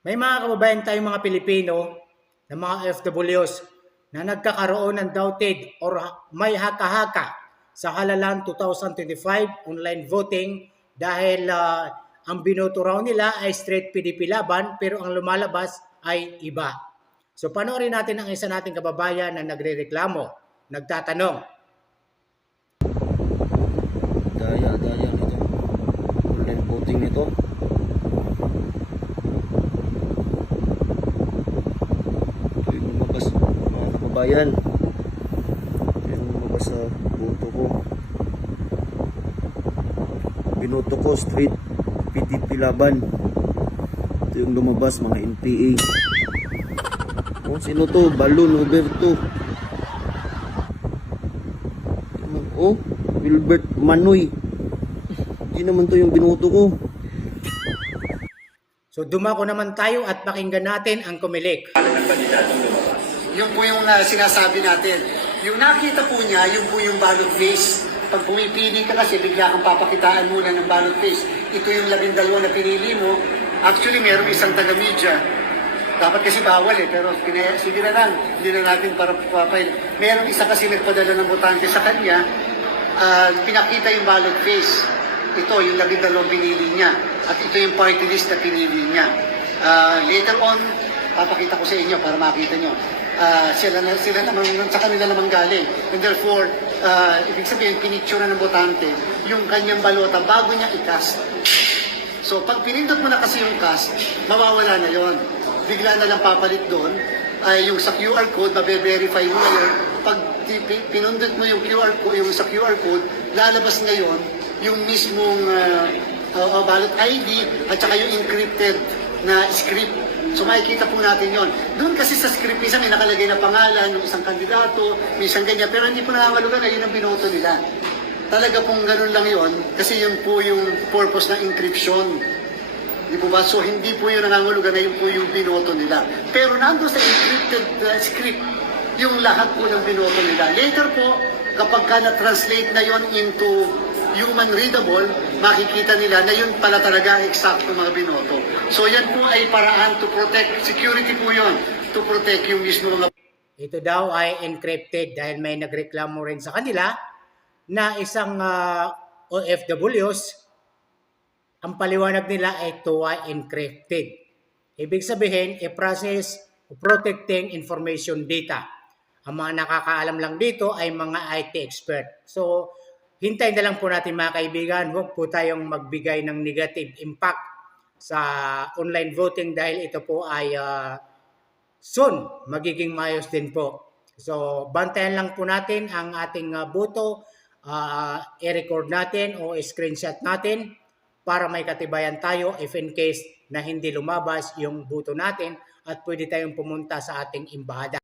May mga kababayan tayong mga Pilipino na mga OFWs na nagkakaroon ng doubted or may haka-haka sa halalan 2025 online voting dahil ang binoto raw nila ay straight PDP laban pero ang lumalabas ay iba. So panoorin natin ang isa nating kababayan na nagrereklamo, nagtatanong. Daya nito. Online voting nito. Ito yung lumabas mga kababayan. Ito yung lumabas sa boto ko. Binoto ko straight PDP laban. Ito yung lumabas mga NPA. Oh, sino to? Balon Roberto. Oh, Wilbert Manoy. Hindi naman to yung binoto ko. So dumako naman tayo at pakinggan natin ang kumilik. Yung po yung sinasabi natin. Yung nakita po niya, yung po yung ballot face. Pag pumipili ka kasi, bigla kang papakitaan muna ng ballot face. Ito yung 12 na pinili mo. Actually, merong isang taga-media. Dapat kasi bawal pero sige na lang. Hindi na natin para papayal. Merong isa kasi nagpadala ng botante sa kanya. Pinakita yung ballot face. Ito, yung 12 pinili niya. At ito yung party list na pinili niya. Later on, papakita ko sa inyo para makita nyo. Sila naman, sa kanila naman galing. And therefore, ibig sabihin, pinicture ng botante yung kanyang balota bago niya i-cast. So, pag pinindot mo na kasi yung cast, mawawala na yon. Bigla na lang papalit doon, ay yung sa QR code, mabe-verify mo na yun. Pag pinundot mo yung QR code, yung sa QR code, lalabas ngayon yung mismong ballot ID at saka yung encrypted na script. So makikita po natin yon. Doon kasi sa script, minsan may nakalagay na pangalan ng isang kandidato, minsan ganyan, pero hindi po nakakalugan na yun ang binoto nila. Talaga pong ganun lang yon kasi yun po yung purpose ng encryption. Di po ba? So hindi po yun nangangulugan na yun po yung binoto nila. Pero nandun sa encrypted script, yung lahat po ng binoto nila. Later po, kapag ka na-translate na yon into human readable, makikita nila na yun pala talaga ang eksakto mga binoto. So yan po ay paraan to protect, security po yun, to protect yung mismo mga... Ito daw ay encrypted dahil may nagreklamo rin sa kanila na isang OFWs, ang paliwanag nila ay ito ay encrypted. Ibig sabihin, a process of protecting information data. Ang mga nakakaalam lang dito ay mga IT expert. So, hintayin na lang po natin mga kaibigan, huwag po tayong magbigay ng negative impact sa online voting dahil ito po ay soon magiging maayos din po. So, bantayan lang po natin ang ating boto, i-record natin o screenshot natin para may katibayan tayo if in case na hindi lumabas yung boto natin at pwede tayong pumunta sa ating embahada.